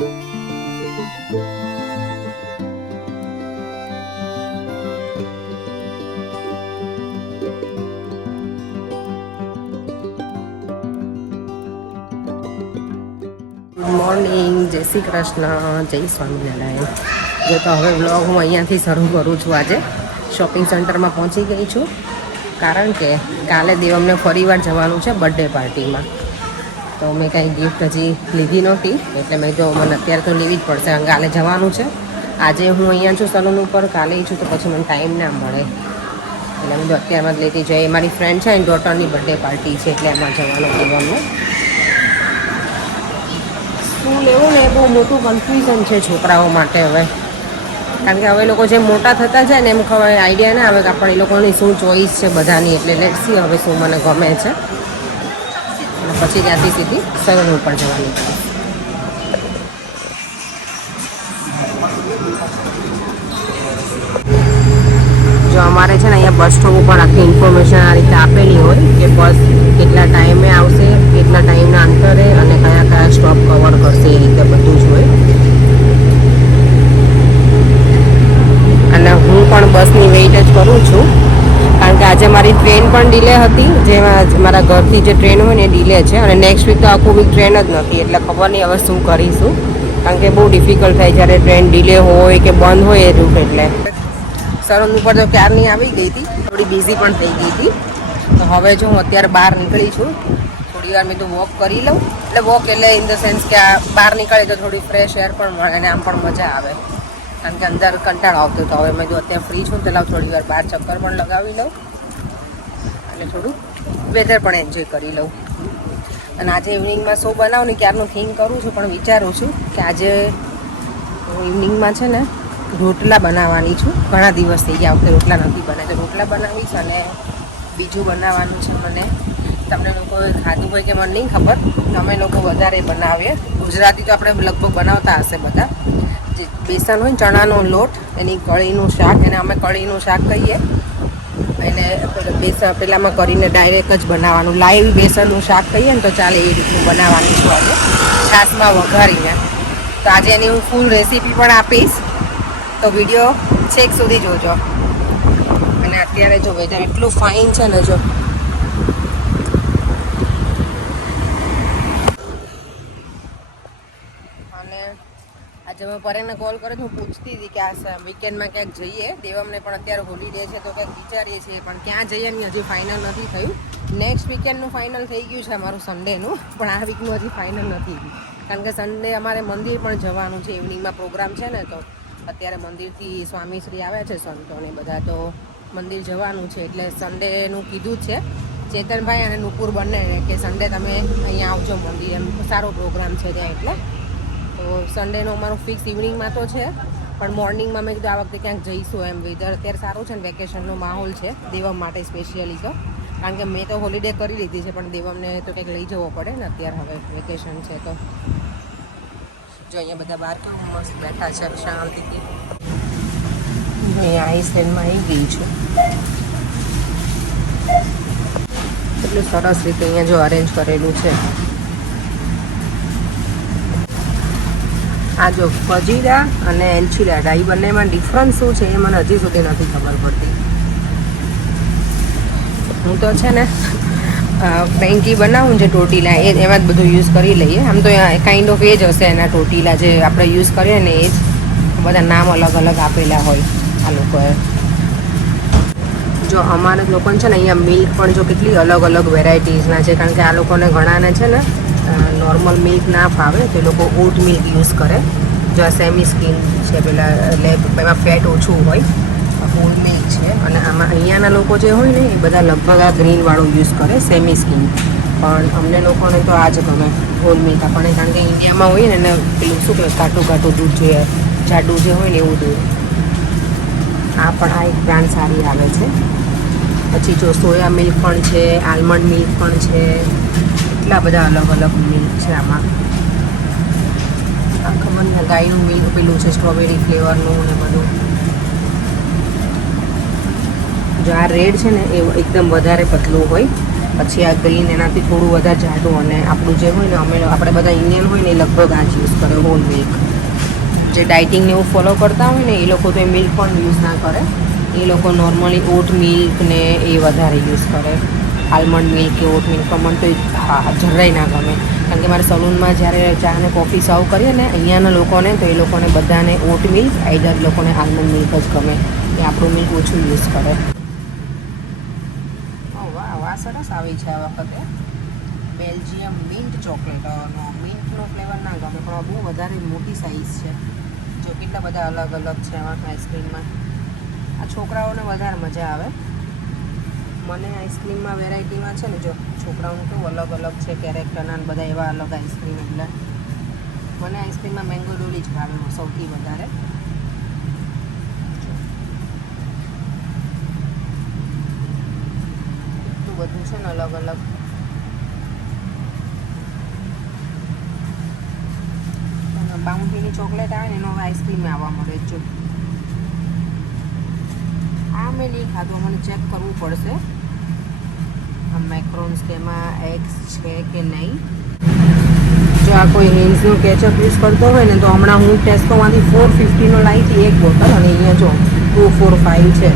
Morning, જય શ્રી કૃષ્ણ, જય સ્વામિનારાયણ. જો તો હવે વ્લોગ હું અહીંયાથી શરૂ કરું છું. આજે શોપિંગ સેન્ટરમાં પહોંચી ગઈ છું, કારણ કે કાલે દેવમને ફરીવાર જવાનું છે બર્થડે પાર્ટીમાં. તો મેં કાંઈ ગિફ્ટ હજી લીધી નહોતી, એટલે મેં જો મને અત્યારે તો લેવી જ પડશે, કારણ કે કાલે જવાનું છે. આજે હું અહીંયા છું સલૂન ઉપર, કાલે છું તો પછી મને ટાઈમ ના મળે, એટલે મેં અત્યારમાં જ લેતી જાય. મારી ફ્રેન્ડ છે એની ડોટરની બર્થડે પાર્ટી છે, એટલે એમાં જવાનું દેવમને. શું લેવું ને એ બહુ મોટું કન્ફ્યુઝન છે છોકરાઓ માટે હવે, કારણ કે હવે લોકો જે મોટા થતા જાય ને એમ ખબર આઈડિયા ના આવે કે આપણે એ લોકોની શું ચોઈસ છે બધાની. એટલે લેટ્સ સી હવે શું મને ગમે છે, અને પછી ત્યાંથી સીધી સલૂન ઉપર જવાની છે. જો અમારે છે ને અહીંયા બસ સ્ટોપ ઉપર આખી ઇન્ફોર્મેશન આ રીતે આપેલી હોય કે બસ કેટલા ટાઈમે આવશે, કેટલા ટાઈમના અંતરે, અને કયા કયા સ્ટોપ કવર કરશે, એ રીતે બધું જ હોય. અને હું પણ બસની વેઇટ જ કરું છું, કારણ કે આજે મારી ટ્રેન પણ ડિલે હતી. જેમાં મારા ઘરથી જે ટ્રેન હોય ને એ ડિલે છે, અને નેક્સ્ટ વીક તો આખું વીક ટ્રેન જ નથી, એટલે ખબર નહીં હવે શું કરીશું, કારણ કે બહુ ડિફિકલ્ટ થાય જ્યારે ટ્રેન ડિલે હોય કે બંધ હોય એ રૂટ. એટલે સલૂન ઉપર તો ક્યારની આવી ગઈ હતી, થોડી બિઝી પણ થઈ ગઈ હતી. તો હવે જો હું અત્યારે બહાર નીકળી છું, થોડી વાર મેં તો વોક કરી લઉં. એટલે વોક એટલે ઇન ધ સેન્સ કે આ બહાર નીકળે તો થોડી ફ્રેશ એર પણ મળે અને આમ પણ મજા આવે, કારણ કે અંદર કંટાળો આવતો હતો. હવે મેં જો અત્યારે ફ્રી છું તો થોડી વાર બહાર ચક્કર પણ લગાવી લઉં અને થોડું વેધર પણ એન્જોય કરી લઉં. અને આજે ઇવનિંગમાં શો બનાવું ને ક્યારનું થિંક કરું છું, પણ વિચારું છું કે આજે ઇવનિંગમાં છે ને રોટલા બનાવવાની છું. ઘણા દિવસ થઈ ગયા વખતે રોટલા નથી બનાવ્યા, તો રોટલા બનાવી છે. અને બીજું બનાવવાનું છે મને, તમને લોકોએ ખાધું હોય કે મને નહીં ખબર, અમે લોકો વધારે બનાવીએ. ગુજરાતી તો આપણે લગભગ બનાવતા હશે બધા. જે બેસન હોય ને ચણાનો લોટ, એની કળીનું શાક, એને અમે કળીનું શાક કહીએ. એને બેસન પેલામાં કરીને ડાયરેક્ટ જ બનાવવાનું, લાઈવ બેસનનું શાક કહીએ ને તો ચાલે, એ રીતનું બનાવવાનું છું આજે, છાશમાં વઘારીને. તો આજે એની હું ફૂલ રેસીપી પણ આપીશ, તો વિડીયો છેક સુધી જોજો. અને અત્યારે જો વેધર એટલું ફાઇન છે ને, જો અને આજે મેં પરેને કોલ કર્યો, હું પૂછતી હતી કે આ વીકેન્ડમાં ક્યાંક જઈએ. દેવમને પણ અત્યારે હોલિડે છે તો કંઈક વિચારીએ છીએ, પણ ક્યાં જઈએ એની હજી ફાઇનલ નથી થયું. નેક્સ્ટ વીકેન્ડનું ફાઇનલ થઈ ગયું છે અમારું સન્ડેનું, પણ આ વીકનું હજી ફાઇનલ નથી થયું, કારણ કે સન્ડે અમારે મંદિર પણ જવાનું છે. ઇવનિંગમાં પ્રોગ્રામ છે ને, તો અત્યારે મંદિરથી સ્વામીશ્રી આવ્યા છે સંતોને બધા, તો મંદિર જવાનું છે. એટલે સન્ડેનું કીધું છે ચેતનભાઈ અને નુપુર બંને કે સન્ડે તમે અહીંયા આવજો મંદિર, એમ સારો પ્રોગ્રામ છે ત્યાં. એટલે તો સન્ડેનો અમારું ફિક્સ ઇવનિંગમાં તો છે, પણ મોર્નિંગમાં મેં કીધું આ વખતે ક્યાંક જઈશું એમ. વેધર અત્યારે સારું છે ને, વેકેશનનો માહોલ છે દેવમ માટે સ્પેશિયલી, તો કારણ કે મેં તો હોલિડે કરી લીધી છે, પણ દેવમને તો કંઈક લઈ જવો પડે ને અત્યારે, હવે વેકેશન છે. તો જો અહીંયા બધા બહાર કેવું મસ્ત બેઠા છે શાંતિથી. અહીંયા આઈસલેન્ડમાં આવી ગઈ છું, એટલું સરસ રીતે અહીંયા જો અરેન્જ કરેલું છે. આ જો ફજીરા અને એન્ચિલાડા, એ બંનેમાં ડિફરન્સ શું છે એ મને હજી સુધી નથી ખબર પડતી. હું તો છે ને ફ્રેન્કી બનાવું જે ટોટીલા, એમાં જ બધું યુઝ કરી લઈએ. આમ તો કાઇન્ડ ઓફ એ જ હશે એના ટોટીલા જે આપણે યુઝ કરીએ ને, એ જ. બધા નામ અલગ અલગ આપેલા હોય આ લોકોએ. જો અમારે લોકોને છે ને અહીંયા મિલ્ક પણ જો કેટલી અલગ અલગ વેરાયટીઝના છે, કારણ કે આ લોકોને ઘણાને છે ને નોર્મલ મિલ્ક ના ફાવે, તો એ લોકો ઓટ મિલ્ક યુઝ કરે. જો આ સેમી સ્કીન છે, પેલા એમાં ફેટ ઓછું હોય, હોલ મિલ્ક છે. અને આમાં અહીંયાના લોકો જે હોય ને એ બધા લગભગ આ ગ્રીનવાળું યુઝ કરે, સેમી સ્કીન. પણ અમને લોકોને તો આ જ ગમે, હોલ મિલ્ક આપણને, કારણ કે ઇન્ડિયામાં હોય ને એને પેલું શું કહેવાય, કાટું કાટું દૂધ જોઈએ, જાડું જે હોય ને એવું દૂધ. આ પણ આ એક બ્રાન્ડ સારી આવે છે. પછી જો સોયા મિલ્ક પણ છે, આલમંડ મિલ્ક પણ છે, એટલા બધા અલગ અલગ મિલ્ક છે આમાં. આ ખબર ને ગાયનું મિલ્ક પેલું છે સ્ટ્રોબેરી ફ્લેવરનું ને બધું. જો આ રેડ છે ને એ એકદમ વધારે પતલું હોય, પછી આ ગ્રીન એનાથી થોડું વધારે જાડું, અને આપણું જે હોય ને આપણે બધા ઇન્ડિયન હોય ને એ લગભગ આ જ યુઝ કરે હોલ મિલ્ક. જે ડાયટિંગને એવું ફોલો કરતા હોય ને એ લોકો તો એ મિલ્ક પણ યુઝ ના કરે, એ લોકો નોર્મલી ઓટ મિલ્ક ને એ વધારે યુઝ કરે, આલમંડ મિલ્ક કે ઓટ મિલ્ક. પણ મને તો હા જરાય ના ગમે, કારણ કે મારે સલૂનમાં જ્યારે ચા અને કોફી સર્વ કરીએ ને અહીંયાના લોકોને, તો એ લોકોને બધાને ઓટ મિલ્ક આઈધર લોકોને આલમંડ મિલ્ક જ ગમે, એ આપણું મિલ્ક ઓછું યુઝ કરે. વાહ સરસ આવી છે આ વખતે બેલ્જિયમ મિન્ટ ચોકલેટ. મિન્ટનો ફ્લેવર ના ગમે, પણ બહુ વધારે મોટી સાઇઝ છે. જો કેટલા બધા અલગ અલગ છે એમાં આઈસ્ક્રીમમાં. આ છોકરાઓને વધારે મજા આવે. મને આઈસ્ક્રીમમાં વેરાયટીમાં છે ને, જો છોકરાઓનું કેવું અલગ અલગ છે કેરેક્ટરના બધા એવા અલગ આઈસ્ક્રીમ, એટલે મને આઈસ્ક્રીમમાં મેંગો ડોલી જ ભાવે સૌથી વધારે. બધું છે ને અલગ અલગ. બાઉન્ટીની ચોકલેટ આવે ને એનો હવે આઈસ્ક્રીમ આવવા મળે. જો આ મેં નહીં ખાધું, મને ચેક કરવું પડશે આ મેક્રોન્સ કે એમાં એગ્સ છે કે નહીં. જો આ કોઈ હેન્સનું કેચઅપ યુઝ કરતો હોય ને, તો હમણાં હું ટેસ્કોમાંથી 450નો લાવી હતી એક બોટલ, અને અહીંયા જો 245 છે.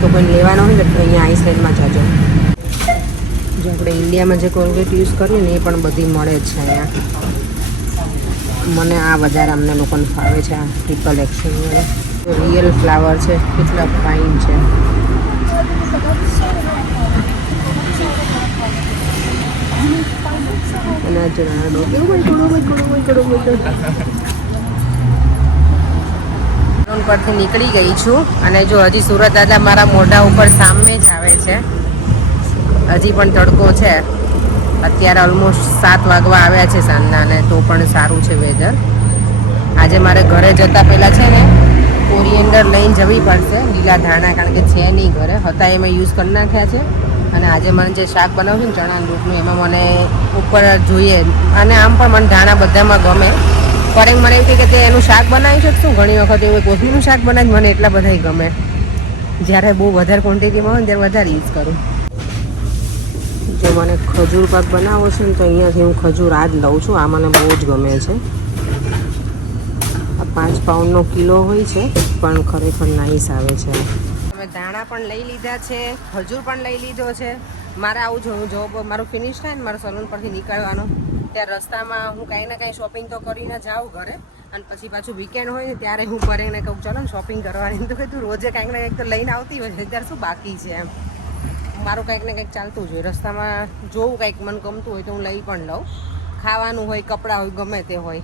તો કોઈ લેવાનો હોય ને તો અહીંયા આઈસલેન્ડમાં જજો. જો આપણે ઇન્ડિયામાં જે કોલગેટ યુઝ કરીએ ને એ પણ બધી મળે જ છે અહીંયા. મને આ વધારે અમને લોકોને ફાવે છે, આ ટ્રિપલ એક્શન રિયલ ફ્લાવર છે, કેટલા ફાઇન છે. પરથી નીકળી ગઈ છું, અને જો હજી સુરત દાદા મારા મોઢા ઉપર સામે જ આવે છે. હજી પણ તડકો છે. અત્યારે ઓલમોસ્ટ 7 વાગવા આવ્યા છે સાંજના, ને તો પણ સારું છે વેધર. આજે મારે ઘરે જતાં પહેલાં છે ને કોરિએન્ડર લઈને જવી પડશે, લીલા ધાણા, કારણ કે છે નહીં ઘરે, હતા એ મેં યુઝ કરી નાખ્યા છે. અને આજે મને જે શાક બનાવ્યું ને ચણાના લોટનું, એમાં મને ઉપર જોઈએ, અને આમ પણ મને ધાણા બધામાં ગમે, પણ મને એવું કે તે એનું શાક બનાવી શકશું. ઘણી વખત એવું કોથમીનું શાક બનાવી, મને એટલા બધા ગમે. જ્યારે બહુ વધારે ક્વોન્ટિટીમાં હોય ને ત્યારે વધારે યુઝ કરું. જો મને ખજૂર પાક બનાવો છે ને, તો અહીંયાથી હું ખજૂર આ જ લઉં છું. આ મને બહુ જ ગમે છે. આ 5 પાઉન્ડનો કિલો હોય છે, પણ ખરેખર નાઈસ આવે છે. અમે ધાણા પણ લઈ લીધા છે, ખજૂર પણ લઈ લીધો છે. મારે આવું જો હું જોબ મારું ફિનિશ થાય ને, મારું સલૂન પરથી નીકળવાનું, ત્યારે રસ્તામાં હું કાંઈ ને કાંઈ શોપિંગ તો કરીને જાઉં ઘરે, અને પછી પાછું વીકેન્ડ હોય ને ત્યારે હું કરીને કહું ચલો ને શોપિંગ કરવાની. તો કે તું રોજે કાંઈક ને કાંઈક તો લઈને આવતી હોય છે, ત્યારે શું બાકી છે એમ. મારું કંઈક ને કંઈક ચાલતું જ હોય. રસ્તામાં જોવું કંઈક મને ગમતું હોય તો હું લઈ પણ લઉં. ખાવાનું હોય, કપડાં હોય, ગમે તે હોય.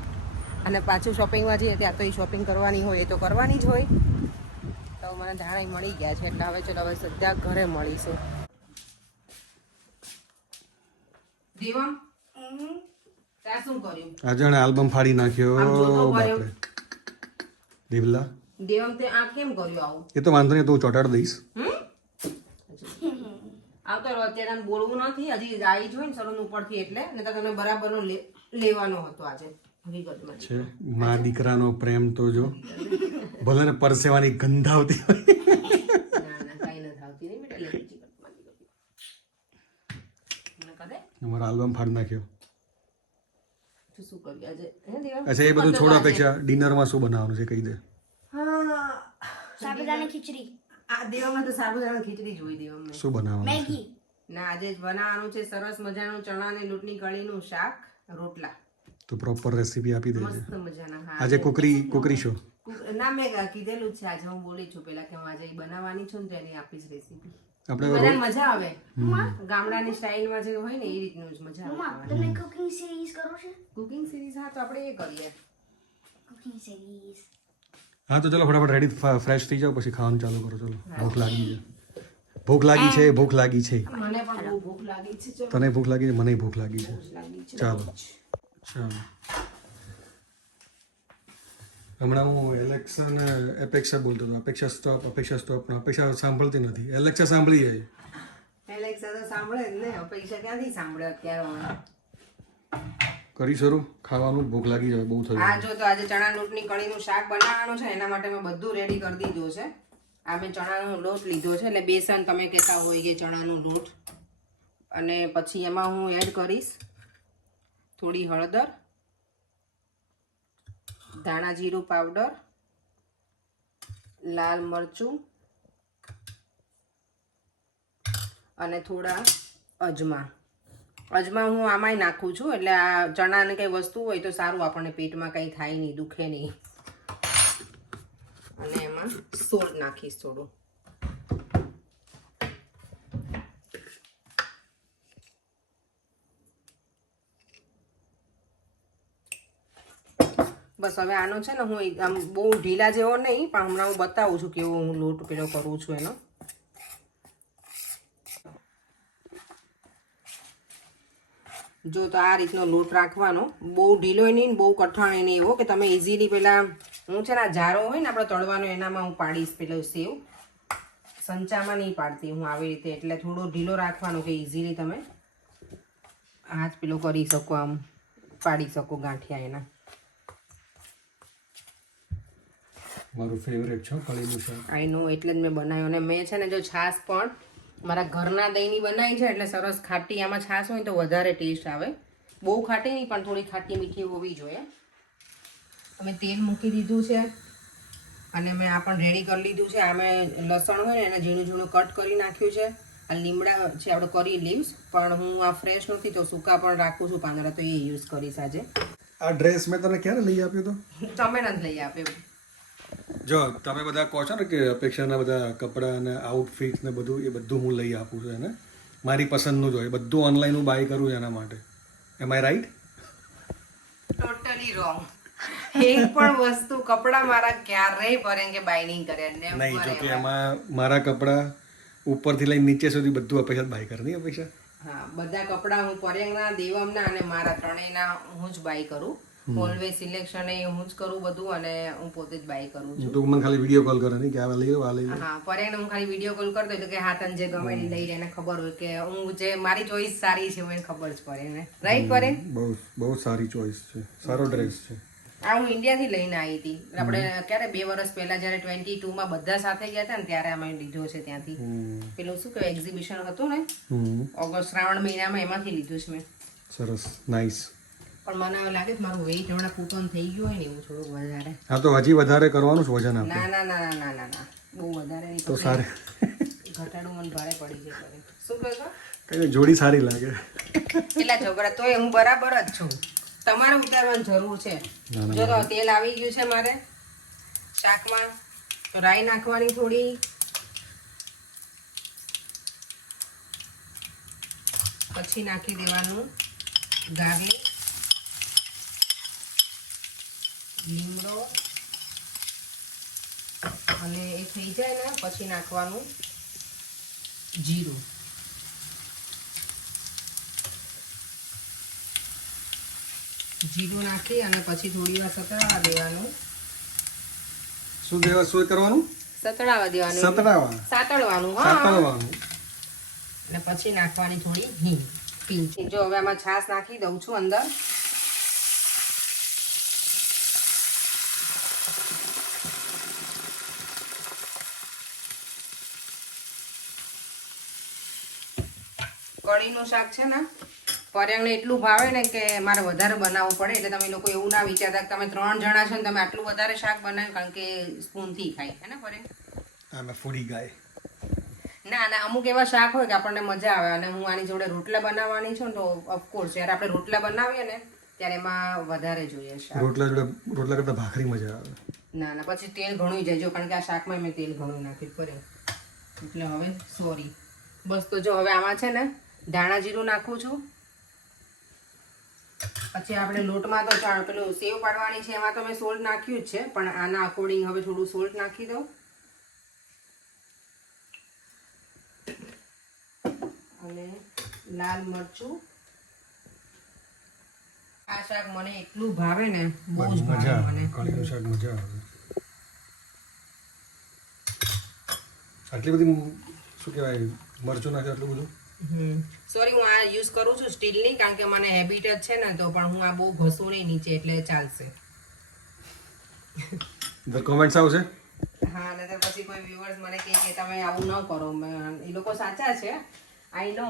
અને પાછું શોપિંગમાં જઈએ ત્યાં તો એ શોપિંગ કરવાની હોય, એ તો કરવાની જ હોય. તો મને ધાણા મળી ગયા છે, એટલે હવે ચલો હવે સીધા ઘરે મળીશું. દેવમ ત્યાં શું કર્યું? આજે આલ્બમ ફાડી નાખ્યો. બાપરે દેવલા દેવમ તે આ કેમ કર્યું આવું? એ તો વાંધો નહીં, તું ચોટાડ દઈશ. આવતો અત્યારે બોલવું નથી, હજી આવી જોઈ ને સલૂન ઉપરથી, એટલે ને તો તને બરાબરનો લેવાનો હતો આજે. હકીકતમાં છે મા દીકરાનો પ્રેમ તો જો ભલે ને પરસેવાની ગંધ આવતી હોય. ના કાઈ નથી આવતી નહીં બેટા, અમારો આલ્બમ ફાડી નાખ્યો. શું કર્યું આજે? અચ્છા એ બધું છોડ, અપેક્ષા ડિનરમાં શું બનાવવાનું છે કહી દે. સાબુદાણા ખીચડી. આ દેવામાં તો સાબુદાણા ખીચડી જ હોય. દેવામાં શું બનાવવાનું છે? મેગી. ના આજે જ બનાવવાનું છે સરસ મજાનું ચણાની લોટની કળીનું શાક, રોટલા. તો પ્રોપર રેસીપી આપી દે છે. મસ્ત મજાના. હા આજે કુકરી શો ના મેં કીધેલું જ છે આજે. હું બોલી છું પેલા કે હું આજે બનાવવાની છું ને, તો એની આપીશ રેસીપી. આપણે બધાને મજા આવે. ગામડાની સ્ટાઇલમાં જે હોય ને એ રીતનું જ મજા આવે. તમે કુકિંગ સિરીઝ કરો છો? કુકિંગ સિરીઝ હા, તો આપણે એ કરીએ. Cooking series. હા તો ચલો ફટાફટ રેડી ફ્રેશ થઈ જાઓ, પછી ખાવાનું ચાલુ કરો. ચલો ભૂખ લાગી છે, ભૂખ લાગી છે, ભૂખ લાગી છે. મને પણ બહુ ભૂખ લાગી છે. ચલો તને ભૂખ લાગી છે, મને ભૂખ લાગી છે. ચાલો ચાલો. હમણાં હું એલેક્સા ને અપેક્ષા બોલતો હતો. અપેક્ષા સ્ટોપ, અપેક્ષા સ્ટોપ. અપેક્ષા સાંભળતી નથી, એલેક્સા સાંભળી જાય. એલેક્સા તો સાંભળે જ ને, અપેક્ષા ક્યાંથી સાંભળે અત્યારે. કરી શરૂ ખાવાનું, ભૂખ લાગી જાય બહુ થયું. આ જો તો આજે ચણા લોટની કળીનું શાક બનાવવાનું છે, એના માટે મેં બધું રેડી કરી દીધું છે. આ મેં ચણાનો લોટ લીધો છે, એટલે બેસન તમે કહેતા હોય કે ચણાનો લોટ, અને પછી એમાં હું એડ કરીશ થોડી હળદર, ધાણા જીરું પાવડર, લાલ મરચું અને થોડા અજમા. અજમા હું આમાંય નાખું છું, એટલે આ ચણાને કંઈ વસ્તુ હોય તો સારું, આપણને પેટમાં કંઈ થાય નહીં, દુખે નહીં. અને એમાં સોલ્ટ નાખીશ થોડું. બસ હવે આનો છે ને હું આમ બહુ ઢીલા જેવો નહીં, પણ હમણાં હું બતાવું છું કેવો હું લોટ પેલો કરું છું એનો. જો તો આ રીતનો લોટ રાખવાનો, બહુ ઢીલો નહીં બહુ કઠણ નહીં એવો કે તમે ઇઝીલી પેલા, હું છે ને આ જારો હોય ને આપણે તળવાનો એનામાં હું પાડીશ પેલો સેવ, સંચામાં નહીં પાડતી હું આવી રીતે. એટલે થોડો ઢીલો રાખવાનો કે ઇઝીલી તમે હાથ પેલો કરી શકો, આમ પાડી શકો ગાંઠિયા એના. મારું ફેવરેટ છે કળીનું શાક. આઈ નો, એટલે જ મેં બનાવ્યું. અને મેં છે ને જો છાશ પણ મારા ઘરના દહીંની બનાવી છે, એટલે સરસ ખાટી. આમાં છાશ હોય તો વધારે ટેસ્ટ આવે. બહુ ખાટી નહીં પણ થોડી ખાટી મીઠી હોવી જોઈએ. અમે તેલ મૂકી દીધું છે અને મેં આ પણ રેડી કરી લીધું છે. આ મેં લસણ હોય ને એને ઝીણું ઝીણું કટ કરી નાખ્યું છે. આ લીમડા છે આપણે કરી લીવ્સ, પણ હું આ ફ્રેશ નથી તો સૂકા પણ રાખું છું પાંદડા, તો એ યુઝ કરીશ આજે. આ ડ્રેસ મેં તને ક્યારે લઈ આપ્યો તો? તમે નથી લઈ આપ્યો. જો તમે બધા કહો છો ને કે અપેક્ષાના બધા કપડાં અને આઉટફિટ ને બધું, એ બધું હું લઈ આપું છું એને. મારી પસંદનું જ હોય, બધું ઓનલાઈન હું બાય કરું એના માટે. એમ આઈ રાઈટ? Totally wrong. એક પણ વસ્તુ કપડા મારા ક્યારેય ભરેંગે કે બાય નહીં કરે. નહીં, જો કે એમાં મારા કપડાં ઉપરથી લઈને નીચે સુધી બધું અપેક્ષા બાય કરે. નહીં અપેક્ષા? હા, બધા કપડા હું પરેંગના, દેવમના અને મારા ત્રણેયના હું જ બાય કરું. ઓલવેઝ સિલેક્શન એ હું જ કરું બધું, અને હું પોતે જ બાય કરું છું. તું મને ખાલી વિડીયો કોલ કરે નહીં કે આ લઈ લો, આ લઈ લો. હા, પરેંગને હું ખાલી વિડીયો કોલ કરતો હોય તો કે હા તને જે ગમે એ લઈ લે, એને ખબર હોય કે હું જે મારી ચોઈસ સારી છે એને ખબર જ પડે ને. રાઈટ પરેંગ? બહુ સારી ચોઈસ છે, સારો ડ્રેસ છે. આ હું ઇન્ડિયાથી લઈને આવી હતી. આપણે ક્યારે 2 વર્ષ પહેલા જ્યારે 22માં બધા સાથે ગયા હતા ને ત્યારે અમે લીધો છે ત્યાંથી. પેલું શું કહેવાય એક્ઝિબિશન હતું ને ઓગસ્ટ શ્રાવણ મહિનામાં, એમાંથી લીધું છે મેં. સરસ, નાઈસ. પણ મને એવું લાગે કે મારું વેઇટ હમણાં પૂટોન થઈ ગયું હોય ને એવું થોડુંક વધારે. હા, તો હજી વધારે કરવાનું છે વજન આપણે. ના ના ના ના ના ના ના, બહુ વધારે નહીં. તો સારે ઘટાડું મને ભારે પડી જાય. શું કહો છો? કઈ જોડી સારી લાગે. કેટલા ઝઘડા તોય હું બરાબર જ છું. તમારે ઉતારવાની જરૂર છે. જો તો તેલ આવી ગયું છે મારે શાકમાં, તો રાઈ નાખવાની થોડી, પછી નાખી દેવાનું ગાર્લિક, લીમડો, અને એ થઈ જાય ને પછી નાખવાનું જીરું. જીરું નાખી અને પછી થોડી વાર સતળાવા દેવાનું. શું કરવાનું? સતળાવા દેવાનું. સાતળવાનું. હા, સાતળવાનું. અને પછી નાખવાની થોડી હિંગ, પિંચ. જો હવે આમાં છાશ નાખી દઉં છું અંદર. કઢીનું શાક છે ને પર્યાંગને એટલું ભાવે ને કે મારે વધારે બનાવવું પડે. એટલે તમે લોકો એવું ના વિચારતા કે તમે 3 જણા છો ને તમે આટલું વધારે શાક બનાવ્યું, કારણ કે સ્પૂનથી ખાય હે ને પર્યાંગ. આમે ફૂડી ગાય. ના ના, અમુક એવા શાક હોય કે આપણને મજા આવે. અને હું આની જોડે રોટલા બનાવવાની છું તો ઓફકોર્સ જ્યારે આપણે રોટલા બનાવીએ ને ત્યારે એમાં વધારે જોઈએ શાક. રોટલા કરતા ભાખરી મજા આવે. ના ના, પછી તેલ ઘણું જાય જો, કારણ કે આ શાકમાં મેં તેલ ઘણું નાખ્યું પડે. એટલે હવે સોરી. બસ, તો જો હવે આમાં છે ને ધાણા જીરું નાખું છું. પછી આપણે લોટમાં તો પેલું સેવ પાડવાની છે, એમાં તો મેં સોલ્ટ નાખ્યું જ છે, પણ આના અકોર્ડિંગ હવે થોડું સોલ્ટ નાખી દઉં. અને લાલ મરચું. આ શાક મને એટલું ભાવે ને, બહુ જ ભાવે મને. કળીનું શાક મજા આવે. આટલી બધી શું કહેવાય મરચું નાખે આટલું બધું? સોરી, હું આ યુઝ કરું છું સ્ટીલની, કારણ કે મને હેબિટ જ છે ને, તો પણ હું આ બહુ ઘસું નહીં નીચે, એટલે ચાલશે. કોમેન્ટ્સ આવશે. હા, ને તો પછી કોઈ વ્યુઅર્સ મને કહે કે તમે આવું ન કરો. એ લોકો સાચા છે, આઈ નો,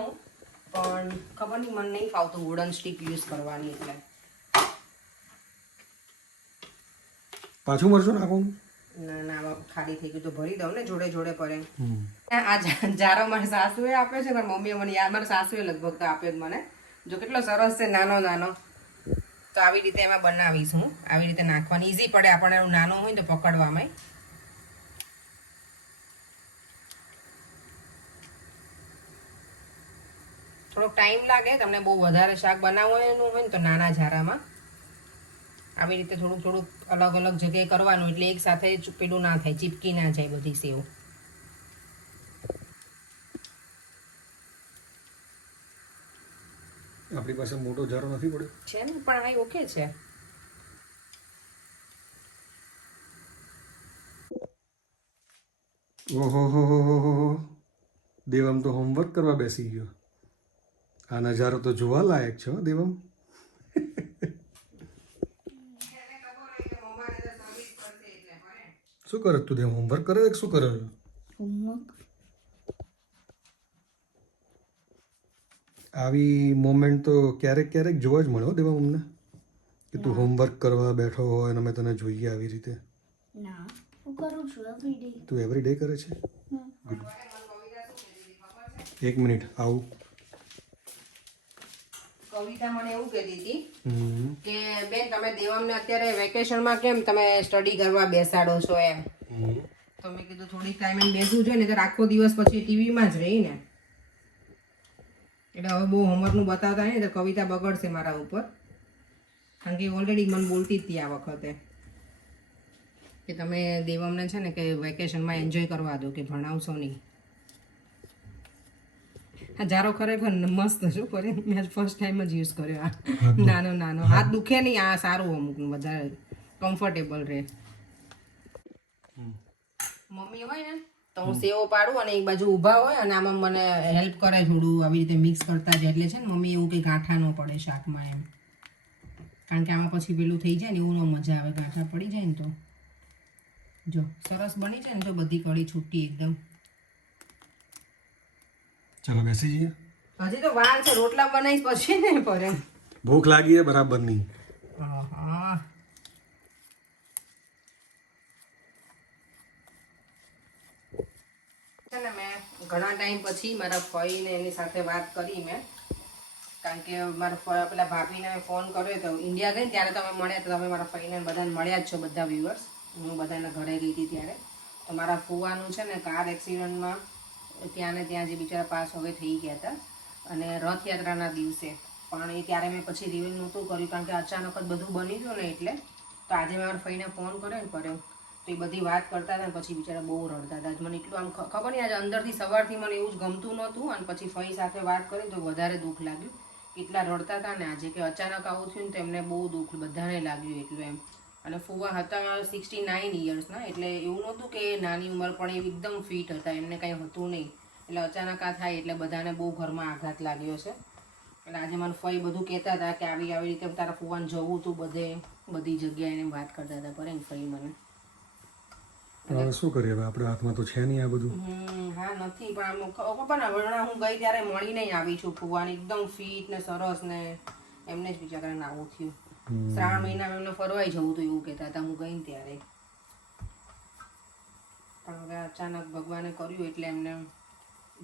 પણ ખબર નહીં મને નહીં ફાવતું વુડન સ્ટીક યુઝ કરવાની એટલે પાછું મરચું નાખવાનું? ના ના આમાં ખાલી થઈ ગયું તો ભરી દઉં ને જોડે જોડે પડે. આ જારો મારી સાસુએ આપ્યો છે પણ મમ્મીએ મને યાદ મારી સાસુએ લગભગ તો આપ્યો જ મને. જો કેટલો સરસ છે નાનો નાનો. તો આવી રીતે એમાં બનાવીશ હું. આવી રીતે નાખવાની ઈઝી પડે આપણને એવું નાનું હોય ને તો પકડવામાં. થોડોક ટાઈમ લાગે તમને બહુ વધારે શાક બનાવવાનું હોય ને તો નાના ઝારામાં આવી રીતે થોડુંક થોડુંક અલગ અલગ જગ્યાએ કરવાનું એટલે એક સાથે પેલું ના થાય ચીપકી ના જાય બધી સેવ. આપણી પાસે મોટો જારો નથી પડ્યો છે ને પણ આ ઓકે છે. ઓહો દેવમ તો હોમવર્ક કરવા બેસી ગયો. આ નજારો તો જોવા લાયક છે હો દેવમ. શું કરે તું દેવ? હોમવર્ક કરે કે શું કરે? હોમવર્ક. આવી મોમેન્ટ તો ક્યારેક ક્યારેક જોવા જ મળે હો દેવમ અમને, કે તું હોમવર્ક કરવા બેઠો હોય અને અમે તને જોઈએ આવી રીતે. ના હું કરું છું એવરી ડે. તું એવરી ડે કરે છે? ગુડ. એક મિનિટ આવું. કવિતા મને એવું કહેતી હતી કે બેન તમે દેવમને અત્યારે વેકેશનમાં કેમ તમે સ્ટડી કરવા બેસાડો છો એમ. તો મેં કીધું થોડીક ટાઈમ એમ બેસવું જોઈએ ને તો આખો દિવસ પછી ટીવીમાં જ રહી ને એટલે હવે બહુ હોમવર્કનું બતાવતા નહીં તો કવિતા બગડશે મારા ઉપર. કારણ કે ઓલરેડી મને બોલતી જ હતી આ વખતે કે તમે દેવમને છે ને કે વેકેશનમાં એન્જોય કરવા દો કે ભણાવશો નહીં. આ જારો ખરેખર મસ્ત શું કરે મેં ફર્સ્ટ ટાઈમ જ યુઝ કર્યો. આ નાનો નાનો હાથ દુખે નહીં. આ સારું અમુક વધારે કમ્ફર્ટેબલ રહે. મમ્મી હોય ને તો હું સેવો પાડું અને એક બાજુ ઊભા હોય અને આમાં મને હેલ્પ કરે થોડું આવી રીતે મિક્સ કરતા જાય એટલે છે ને મમ્મી એવું કંઈ ગાંઠા ન પડે શાકમાં એમ. કારણ કે આમાં પછી પેલું થઈ જાય ને એવું ન મજા આવે ગાંઠા પડી જાય ને તો. જો સરસ બની છે ને તો બધી કઢી છૂટી એકદમ. ચલો બેસી જઈએ. હજી તો વાર છે રોટલા બનાવીશ પછી ને પર એમ. ભૂખ લાગી છે બરાબર નહીં. હા છે ને મેં ઘણા ટાઈમ પછી મારા ફઈને એની સાથે વાત કરી મેં. કારણ કે મારા પેલા ભાભીને ફોન કર્યો તો ઇન્ડિયા ગઈ ત્યારે તમે મળ્યા તો તમે મારા ફઈને બધાને મળ્યા જ છો બધા વ્યુઅર્સ. હું બધાના ઘરે ગઈ હતી ત્યારે તો મારા ફુવાનું છે ને કાર એક્સિડન્ટમાં ત્યાં ને ત્યાં જે બિચારા પાસ હવે થઈ ગયા હતા અને રથયાત્રાના દિવસે પણ એ ત્યારે મેં પછી રિવીલ નહોતું કર્યું કારણ કે અચાનક જ બધું બની ગયું ને એટલે. તો આજે મેં મારા ફઈને ફોન કર્યો તો એ બધી વાત કરતા હતા ને પછી બિચારા બહુ રડતા હતા. મને એટલું આમ ખબર નહીં આજે અંદરથી સવારથી મને એવું જ ગમતું નહોતું અને પછી ફઈ સાથે વાત કરી તો વધારે દુઃખ લાગ્યું. એટલા રડતા હતા ને આજે કે અચાનક આવું થયું ને તો એમને બહુ દુઃખ બધાને લાગ્યું એટલું એમ. અને ફુવા હતા 69 યર્સના એટલે એવું નહોતું કે નાની ઉંમર પણ એ એકદમ ફિટ હતા એમને કંઈ હતું નહીં. એટલે અચાનક આ થાય એટલે બધાને બહુ ઘરમાં આઘાત લાગ્યો છે. એટલે આજે મને ફઈ બધું કહેતા હતા કે આવી આવી રીતે તારા ફુવાને જવું હતું બધી જગ્યાએ એને વાત કરતા હતા પર ફઈ મને. હવે શું કરીએ હવે આપણા હાથમાં તો છે નહીં આ બધું. હા નથી પણ આમ ખબર ને હમણાં હું ગઈ ત્યારે મળી નહીં આવી છું ફુવાની એકદમ ફિટ ને સરસ ને એમને જ બિચારાને આવું થયું. શ્રાવણ મહિનામાં એમને ફરવાઈ જવું હતું એવું કહેતા હતા હું ગઈ ને ત્યારે. પણ હવે અચાનક ભગવાને કર્યું એટલે એમને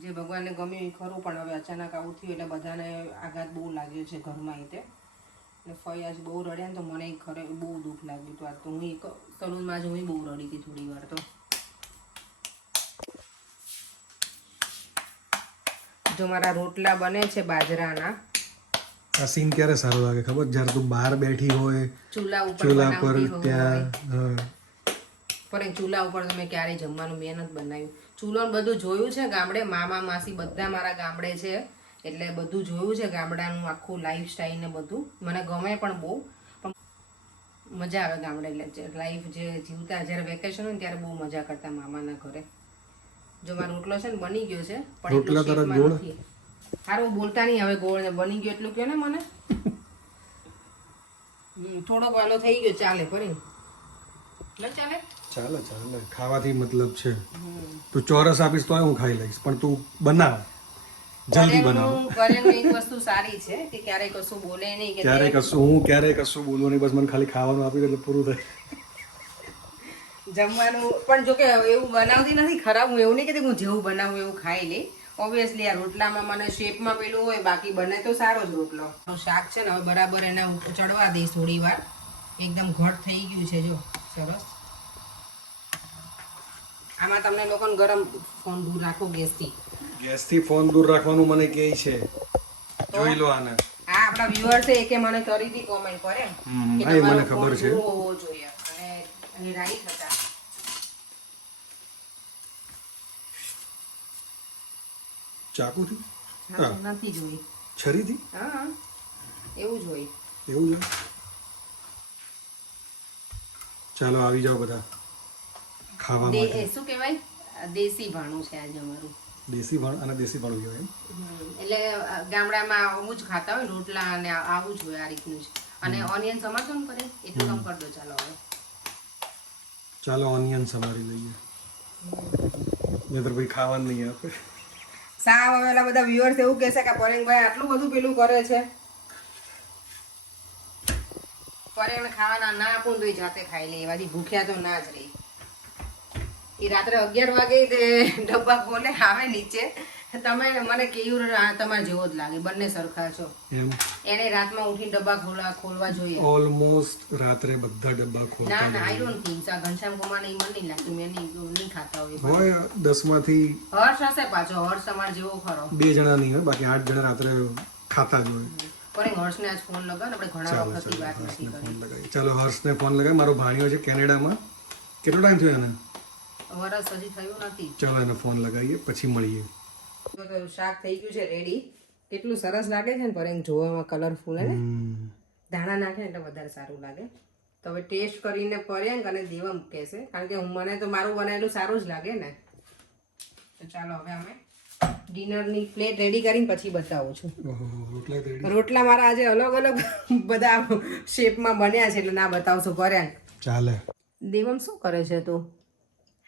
જે ભગવાનને ગમ્યું એ ખરું પણ હવે અચાનક આવું થયું એટલે બધાને આઘાત બહુ લાગ્યો છે ઘરમાં એ તે. એટલે ફઈ આજ બહુ રડ્યા ને તો મને ખરે બહુ દુઃખ લાગ્યું હતું. આજ તો હું સલૂનમાં જ હું બહુ રડી હતી થોડી વાર તો. જો મારા રોટલા બને છે બાજરાના. આ સીન ક્યારે સારું લાગે ખબર? જ્યારે તું બહાર બેઠી હોય ચૂલા ઉપર ત્યાં પણ ચૂલા ઉપર તો મેં ક્યારેય જમવાનું મેં નથી બનાવ્યું. ચૂલો બધું જોયું છે ગામડે મામા માસી બધા મારા ગામડે છે એટલે બધું જોયું છે ગામડાનું આખું લાઈફ સ્ટાઈલ ને બધું મને ગમે પણ બહુ. પણ મજા આવે ગામડે લાઈફ જે જીવતા જ્યારે વેકેશન હોય ને ત્યારે બહુ મજા કરતા મામાના ઘરે. જો મારો રોટલો છે ને બની ગયો છે પણ એટલો શેપમાં નથી. હારું બોલતા નહીં હવે ગોળ ને બની ગયો એટલું કહો ને મને. થોડોક વાલો થઈ ગયો ચાલે ફરી ન ચાલે. ચાલે ખાવાથી મતલબ છે. તું ચોરસ આપીશ તો હું ખાઈ લઈશ પણ તું બનાવ જલ્દી બનાવો. પરેણનું એક વસ્તુ સારી છે કે ક્યારેય કશું બોલે નહીં કે ક્યારેય કશું બોલવું નહીં, બસ મને ખાલી ખાવાનું આપી દે એટલે પૂરું થાય. જમવાનું પણ જો કે એવું બનાવતી નથી ખરાબ, હું એવું નહીં કહેતી હું જેવું બનાવું એવું ખાઈ લે. ઓબ્વિયસલી આ રોટલામાં મને શેપમાં પેલું હોય, બાકી બને તો સારો જ રોટલો. શાક છે ને હવે બરાબર એના ઉપર ચડવા દઈશ થોડી વાર. એકદમ ઘટ થઈ ગયું છે જો સરસ. આમાં તમને લોકોને ગરમ ફોન દૂર રાખો ગેસથી ફોન દૂર રાખવાનું મને કહે છે, જોઈ લો આને. આ આપણા વ્યુઅર છે એકે મને કરી હતી કોમેન્ટ પર એમ કે હા, એ મને તમારો ખબર ફોન છે. દૂર હોવો જોઈએ અને રાઈટ હતા. ચાકુથી? હા, નથી જોઈ. છરીથી? હા એવું જ હોય. એવું છે. ચાલો આવી જાઓ બધા ખાવા માટે. શું કહેવાય, દેશી ભાણું છે આજે અમારું. દેશી ભાણ અને દેશી ભાણું કહેવાય એમ? એટલે ગામડામાં આવું જ ખાતા હોય, રોટલા અને આવું જ હોય આ રીતનું જ. અને ઓનિયન સમારતો ને કરે એટલું કામ કરતો. ચાલો હવે ચાલો ઓનિયન સમારી લઈએ, નહીતર ભાઈ ખાવાનું નહીં આપે. સાવ હવે ઓલા બધા વ્યુઅર્સ એવું કહેશે કે પરેણભાઈ આટલું બધું પેલું કરે છે. પરેણ ખાવાના ના આપું તો એ જાતે ખાઈ લે, એવાથી ભૂખ્યા તો ના જ રહી. એ રાત્રે 11 વાગે તે ડબ્બા ખોલે આવે નીચે, તમે મને કેવું તમારે જેવો જ લાગે, બંને સરખા છો એમ એને રાતમાં ઉઠીને ડબ્બા ખોલવા જોઈએ. ઓલમોસ્ટ રાત્રે બધા ડબ્બા ખોલતા ના ના આઈ ડોન્ટ થિંક આ ઘનશ્યામ કુમારને ઈ મને નહીં લાગતું, મેં નહીં ખાતા હોય. હોય 10 માંથી હર્ષ હશે પાછો, હર્ષ તમારે જેવો ખરો. 2 જણા નહીં હોય, બાકી 8 જણા રાત્રે ખાતા જ હોય. પણ હર્ષને આજ ફોન લગાવ, આપણે ઘણા વખતથી વાત નથી કરી. ફોન લગાવી. ચાલો હર્ષને ફોન લગાવી. મારો ભાણિયો છે કેનેડામાં. કેટલો ટાઈમ થયો એને? વરસ હજી થયું નથી. ચાલો એને ફોન લગાવીએ પછી મળીએ. તો શાક થઈ ગયું છે રેડી. કેટલું સરસ લાગે છે ને પરેંગ, જોવામાં કલરફુલ હે ને. ધાણા નાખે એટલે વધારે સારું લાગે. તો હવે ટેસ્ટ કરીને પરેંગ અને દેવમ કહેશે, કારણ કે મને તો મારું બનાવેલું સારું જ લાગે ને. તો ચાલો હવે અમે ડિનરની પ્લેટ રેડી કરીને પછી બતાવું છું. રોટલા મારા આજે અલગ અલગ બધા શેપમાં બન્યા છે એટલે ના બતાવશું પરેંગ. ચાલે. દેવમ શું કરે છે તું?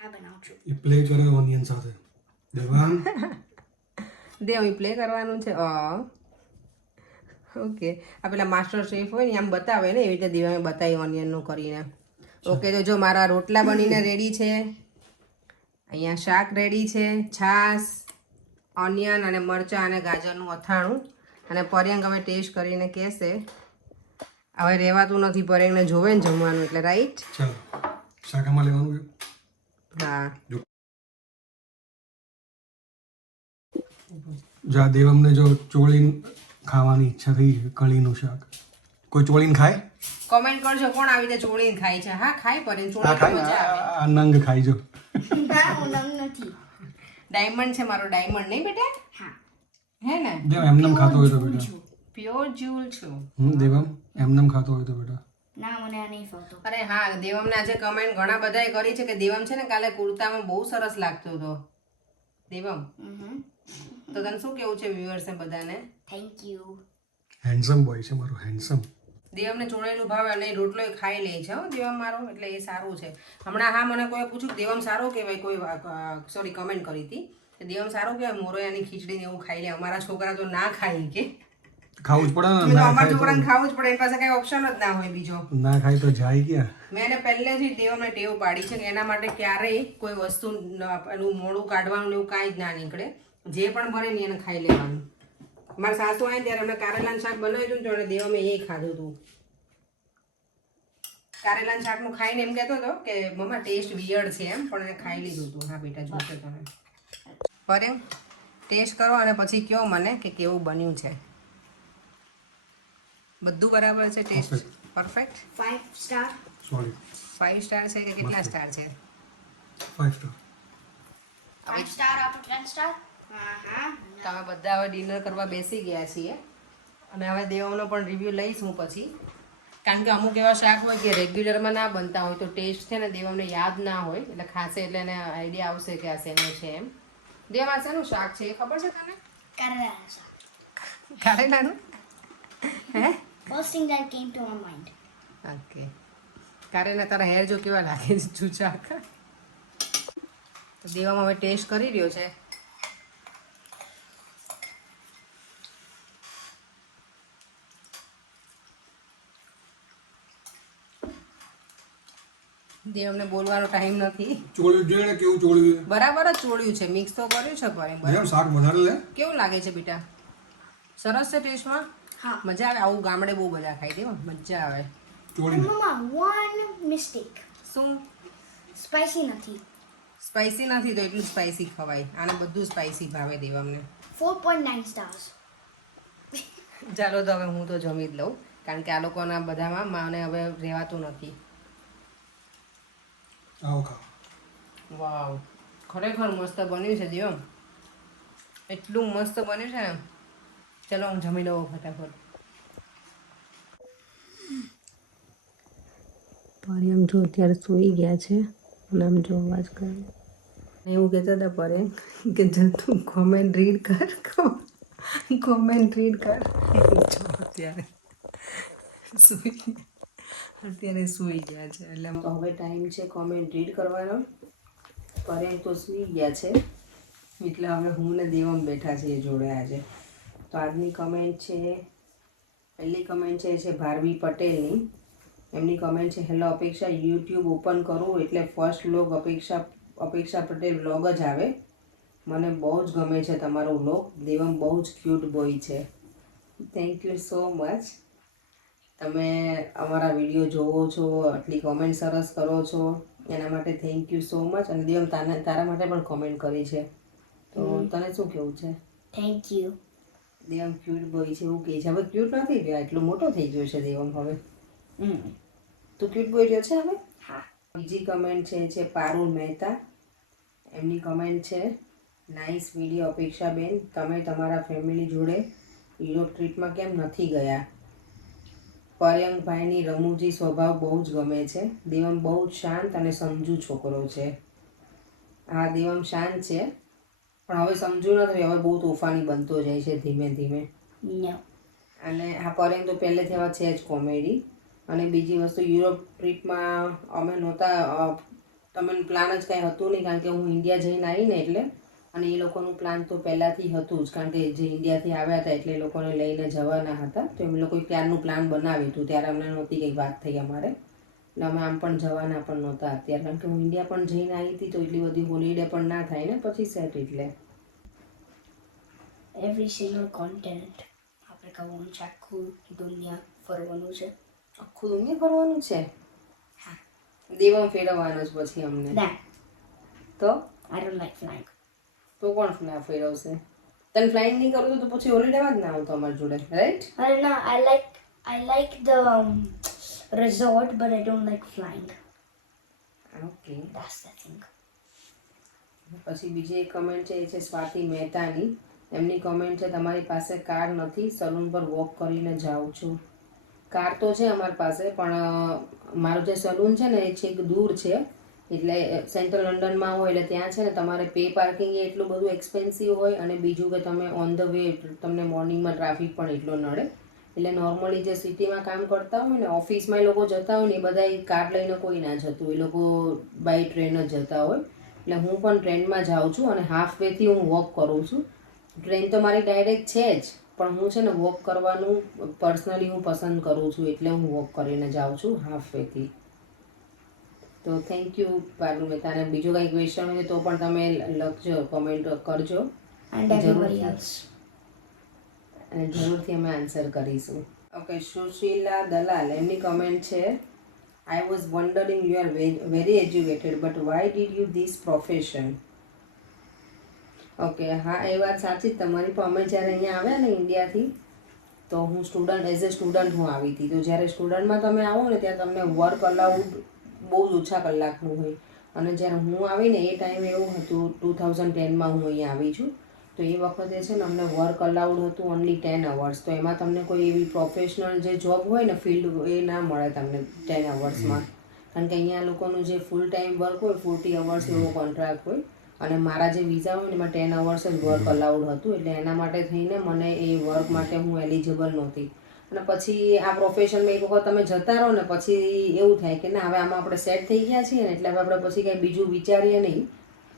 હા બનાવું છું. એ પ્લે કરે ઓનિયન સાથે. દેવાંગ દેવ પ્લે કરવાનું છે. ઓકે, આ પેલા માસ્ટર શેફ હોય ને આમ બતાવે ને, એવી રીતે દેવામે બતાવી ઓનિયનનું કરીને. ઓકે, તો જો મારા રોટલા બનીને રેડી છે, અહીંયા શાક રેડી છે, છાશ, ઓનિયન અને મરચાં અને ગાજરનું અથાણું. અને પરેંગ હવે ટેસ્ટ કરીને કહેશે. હવે રહેવાતું નથી, પરેંગને જોવે ને જમવાનું એટલે, રાઈટ? ચાલો શાકામાં લેવાનું છે. હા જા દેવમને જો ચોળીને ખાવાની ઈચ્છા થઈ છે, કળીનું શાક. કોઈ ચોળીને ખાય? કોમેન્ટ કરજો કોણ આવી રીતે ચોળીને ખાય છે. હા ખાય પરેંગ, હા ચોળીને મજા ખાય. આવે. આ નંગ ખાઈ જો. ના હું નંગ નથી. ડાયમંડ છે મારો, ડાયમંડ નહીં બેટા? હા હે ને? દેવ એમનેમ ખાતો હોય તો બેટા. પ્યોર જ્યુલ છું. દેવમ એમનેમ ખાતો હોય તો બેટા. ના મને આ નહીં ફાવતો. અરે હા, દેવમને આજે કમેન્ટ ઘણા બધાએ કરી છે કે દેવમ છે ને કાલે કુર્તામાં બહુ સરસ લાગતો હતો. દેવમ તો તને શું કેવું છે વ્યુઅર્સ ને બધાને? Thank you. હેન્ડસમ બોય છે મારો, હેન્ડસમ. દેવમને ચોળેલું ભાવે અને રોટલો એ ખાઈ લે છે હો દેવમ મારો, એટલે એ સારું છે. હમણાં હા મને કોઈ પૂછ્યું કે દેવમ સારો કહેવાય, કોઈ સોરી કમેન્ટ કરી હતી કે દેવમ સારો કહેવાય, મોરૈયાની ખીચડી ને એવું ખાઈ લે. અમારા છોકરા તો ના ખાય કે ખાવું જ પડે ને. અમારા છોકરાને ખાવું જ પડે, એની પાસે કઈ ઓપ્શન જ ના હોય બીજો. ના ખાય તો જાય ક્યાં? મેં એને પહેલેથી દેવમને ટેવ પાડી છે કે એના માટે ક્યારેય કોઈ વસ્તુ એનું મોડું કાઢવાનું એવું કાંઈ જ ના નીકળે. જે પણ બને ને એને ખાઈ લેવાનું. મારા સાસુ આવે ત્યારે અમે કારેલાનું શાક બનાવ્યું હતું ને તો દેવમે એ ખાધું હતું. કારેલાનું શાકનું ખાઈને એમ કહેતો હતો કે મમ્મા ટેસ્ટ વિયર્ડ છે એમ, પણ એને ખાઈ લીધું હતું. હા બેટા જોશે તમે. પરેંગ ટેસ્ટ કરો અને પછી કહો મને કે કેવું બન્યું છે. બધું બરાબર છે? Taste perfect? 5 star. Sorry 5 star છે કે કેટલા સ્ટાર છે? 5 star. 5 star out of 10 star. હા તો અમે બધા હવે ડિનર કરવા બેસી ગયા છીએ અને હવે દેવનો પણ રિવ્યૂ લઈશ હું પછી, કારણ કે અમુક એવા શાક હોય કે રેગ્યુલરમાં ના બનતા હોય તો ટેસ્ટ છે ને દેવમને યાદ ના હોય, એટલે ખાશે એટલે એને આઈડિયા આવશે કે આ શેનું છે એમ. દેવ આ શેનું શાક છે એ ખબર છે તને? કરેલાનું શાક. કારેલાનું? હે? First thing that came to my mind. Okay. કારેલા તારા હેર જો કેવા લાગે છે ચૂચા. તો દેવામાં હવે ટેસ્ટ કરી રહ્યો છે. દેવમને બોલવાનો ટાઈમ નથી. ચોળ્યું જોઈએ ને કેવું ચોળ્યું બરાબર જ ચોળ્યું છે, મિક્સ તો કર્યું છે પણ છે એમ શાક વધારે લે કેવું લાગે છે બેટા? સરસ છે ટેસ્ટમાં? હા. મજા આવે. આવું ગામડે બહુ બધા ખાઈ દે, મજા આવે. ચોળીને Mama, one mistake. શું Spicy નથી. સ્પાઇસી નથી તો એટલું સ્પાઇસી ખવાય. આને બધું સ્પાઇસી ભાવે દેવામને. 4.9 stars. ચાલો તો હવે હું તો જમી જ લઉં, કારણ કે આ લોકોના બધામાં મને હવે રહેવાતું નથી. આવો ખાઓ. વાવ, ખરેખર મસ્ત બન્યું છે દેવમ, એટલું મસ્ત બન્યું છે ને. ચલો હું જમી લઉં ફટાફટ. પરેમ જો અત્યારે સૂઈ ગયા છે અને આમ જો અવાજ કરે એવું કહેતા હતા પરેમ કે જલ તું કોમેન્ટ રીડ કર, કોમેન્ટ રીડ કર. જો અત્યારે સૂઈ ગયા છે એટલે તો હવે ટાઈમ છે કોમેન્ટ રીડ કરવાનો. પરેમ તો સૂઈ ગયા છે એટલે હવે હું ને દેવમ બેઠા છીએ જોડે આજે. તો આજની કમેન્ટ છે, પહેલી કમેન્ટ છે ભારવી પટેલની. એમની કમેન્ટ છે, હેલો અપેક્ષા, યુટ્યુબ ઓપન કરું એટલે ફર્સ્ટ વ્લોગ અપેક્ષા પટેલ વ્લોગ જ આવે. મને બહુ જ ગમે છે તમારો વ્લોગ. દેવમ બહુ જ ક્યુટ બોય છે. Thank you so much. તમે અમારા વિડીયો જોવો છો, આટલી કોમેન્ટ સરસ કરો છો, એના માટે થેન્ક યુ સો મચ. અને દેવમ તારા માટે પણ કોમેન્ટ કરી છે, તો તને શું કહેવું છે? Thank you. Devam cute boy છે એવું કહે છે. હવે ક્યુટ નથી રહ્યો, એટલો મોટો થઈ ગયો છે દેવમ હવે. તું ક્યુટ બોય રહ્યો છે હવે? હા. બીજી કમેન્ટ છે પારુલ મહેતા. એમની કમેન્ટ છે, નાઇસ વિડીયો અપેક્ષાબેન, તમે તમારા ફેમિલી જોડે યુરોપ ટ્રીપમાં કેમ નથી ગયા? પર્યંકભાઈની રમૂજી સ્વભાવ બહુ જ ગમે છે. દેવમ બહુ જ શાંત અને સમજુ છોકરો છે. હા, દેવમ શાંત છે પણ હવે સમજુ નથી, હવે બહુ તોફાની બનતો જાય છે ધીમે ધીમે. No. અને આ પરેમ તો પહેલેથી હવે છે જ કોમેડી. અને બીજી વસ્તુ, યુરોપ ટ્રીપમાં અમે નહોતા, તમને પ્લાન જ કાંઈ હતું નહીં, કારણ કે હું ઇન્ડિયા જઈને આવી ને એટલે. અને એ લોકોનું પ્લાન તો પહેલાંથી હતું જ, કારણ કે જે ઇન્ડિયાથી આવ્યા હતા એટલે એ લોકોને લઈને જવાના હતા. તો એમ લોકોએ ત્યારનું પ્લાન બનાવ્યું હતું, ત્યારે અમને નહોતી કંઈ વાત થઈ અમારે. એટલે અમે આમ પણ જવાના પણ નહોતા અત્યારે, કારણ કે હું ઇન્ડિયા પણ જઈને આવી હતી તો એટલી બધી હોલિડે પણ ના થાય ને પછી સેટ. એટલે Every single content. આપણે કરવાનું છે, આખું દુનિયા ફરવાનું છે. આખું દુનિયા ફરવાનું છે. હા. દેવમ ફેરવવાનો જ પછી અમને. That. તો I don't like flying. તો કોણ ફેરવશે? તને ફ્લાઇંગ નહીં કરવું તો પછી હોલિડેમાં જ ના આવતો અમારી જોડે, right? I don't know. I like the resort, but I don't like flying. Okay. That's the thing. પછી બીજી એક કમેન્ટ છે, એ છે સ્વાતિ મહેતાની. એમની કમેન્ટ છે, તમારી પાસે કાર નથી, સલૂન પર વોક કરીને જાઉં છું. કાર તો છે અમારી પાસે, પણ મારું જે સલૂન છે ને એ છેક દૂર છે, એટલે સેન્ટ્રલ લંડનમાં હોય એટલે ત્યાં છે ને તમારે પે પાર્કિંગ એ એટલું બધું એક્સપેન્સિવ હોય, અને બીજું કે તમે ઓન ધ વે તમને મોર્નિંગમાં ટ્રાફિક પણ એટલો નડે. એટલે નોર્મલી જે સિટીમાં કામ કરતા હોય ને, ઓફિસમાં એ લોકો જતા હોય ને, એ બધા કાર લઈને કોઈ ના જતું, એ લોકો બાય ટ્રેન જ જતા હોય. એટલે હું પણ ટ્રેનમાં જાઉં છું અને હાફ વેથી હું વોક કરું છું. ટ્રેન તો મારી ડાયરેક્ટ છે જ, પણ હું છે ને વોક કરવાનું પર્સનલી હું પસંદ કરું છું, એટલે હું વોક કરીને જાઉં છું હાફ વેથી. તો થેન્ક યુ પારુલ મહેતા. અને બીજો કંઈ ક્વેશ્ચન હોય તો પણ તમે લખજો, કોમેન્ટ કરજો. And everybody else. અને જરૂરથી અમે આન્સર કરીશું. ઓકે, સુશીલા દલાલ, એમની કમેન્ટ છે, I was wondering you are very educated but why did you this profession? Okay, હા એ વાત સાચી જ તમારી. પણ અમે જ્યારે અહીંયા આવ્યા ને ઇન્ડિયાથી, તો હું સ્ટુડન્ટ, એઝ એ સ્ટુડન્ટ હું આવી હતી. તો જ્યારે સ્ટુડન્ટમાં તમે આવો ને ત્યારે તમને વર્ક અલાઉડ બહુ જ ઓછા કલાકનું હોય. અને જ્યારે હું આવીને એ ટાઈમે એવું હતું, 2010માં હું અહીંયા આવી છું, તો એ વખતે છે ને અમને વર્ક અલાઉડ હતું ઓનલી 10 અવર્સ. તો એમાં તમને કોઈ એવી પ્રોફેશનલ જે જોબ હોય ને ફિલ્ડ, એ ના મળે તમને 10 અવર્સમાં. કારણ કે અહીંયા લોકોનું જે ફૂલ ટાઈમ વર્ક હોય 40 અવર્સ એવો કોન્ટ્રાક્ટ હોય, અને મારા જે વિઝા હોય ને એમાં 10 અવર્સ જ વર્ક અલાઉડ હતું. એટલે એના માટે થઈને મને એ વર્ક માટે હું એલિજિબલ નહોતી. અને પછી આ પ્રોફેશનમાં એક વખત તમે જતા રહો ને પછી એવું થાય કે ના, હવે આમાં આપણે સેટ થઈ ગયા છીએ ને, એટલે હવે આપણે પછી કંઈ બીજું વિચારીએ નહીં.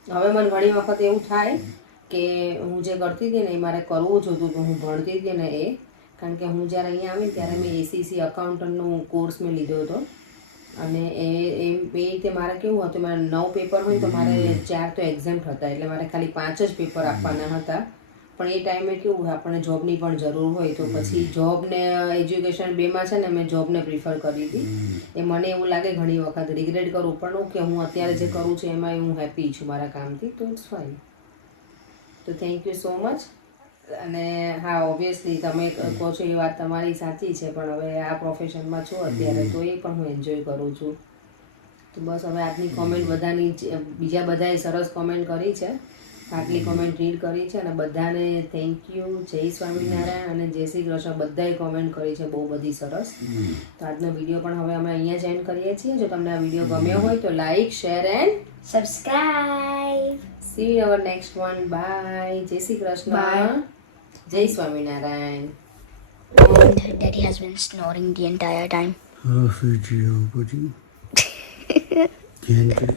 હવે મને ઘણી વખત એવું થાય કે હું જે કરતી હતી ને એ મારે કરવું જ હતું, તો હું ભણતી હતી ને એ, કારણ કે હું જ્યારે અહીંયા આવી ત્યારે મેં ACC અકાઉન્ટન્ટનો કોર્સ મેં લીધો હતો. અને બે રીતે મારે કેવું હતું, મારે 9 પેપર હોય તો મારે 4 તો એક્ઝામ હતા, એટલે મારે ખાલી 5 જ પેપર આપવાના હતા. પણ એ ટાઈમે કેવું હોય, આપણને જોબની પણ જરૂર હોય, તો પછી જોબ ને એજ્યુકેશન બેમાં છે ને મેં જોબને પ્રિફર કરી હતી. એ મને એવું લાગે ઘણી વખત રિગ્રેટ કરું, પણ કે હું અત્યારે જે કરું છું એમાં હું હેપી છું મારા કામથી, તો ઇટ્સ ફાઇન. તો થેન્ક યુ સો મચ. અને હા, ઓબ્વિયસલી તમે કહો છો એ વાત તમારી સાચી છે, પણ હવે આ પ્રોફેશનમાં છું અત્યારે તો એ પણ હું એન્જોય કરું છું. તો બસ હવે આજની કોમેન્ટ બધાની બીજા બધાએ સરસ કોમેન્ટ કરી છે, આટલી કોમેન્ટ રીડ કરી છે, અને બધાને થેન્ક યુ. જય સ્વામિનારાયણ અને જય શ્રી કૃષ્ણ. બધાએ કોમેન્ટ કરી છે બહુ બધી સરસ. તો આજનો વિડીયો પણ હવે અમે અહીંયા જ એન્ડ કરીએ છીએ. જો તમને આ વિડીયો ગમ્યો હોય તો like, share and Subscribe. See you our next one. Bye. જય શ્રી કૃષ્ણ. Bye. જય Swaminarayan. And Daddy has been snoring the entire time. હા, સુઈ પછી ધ્યાન કરી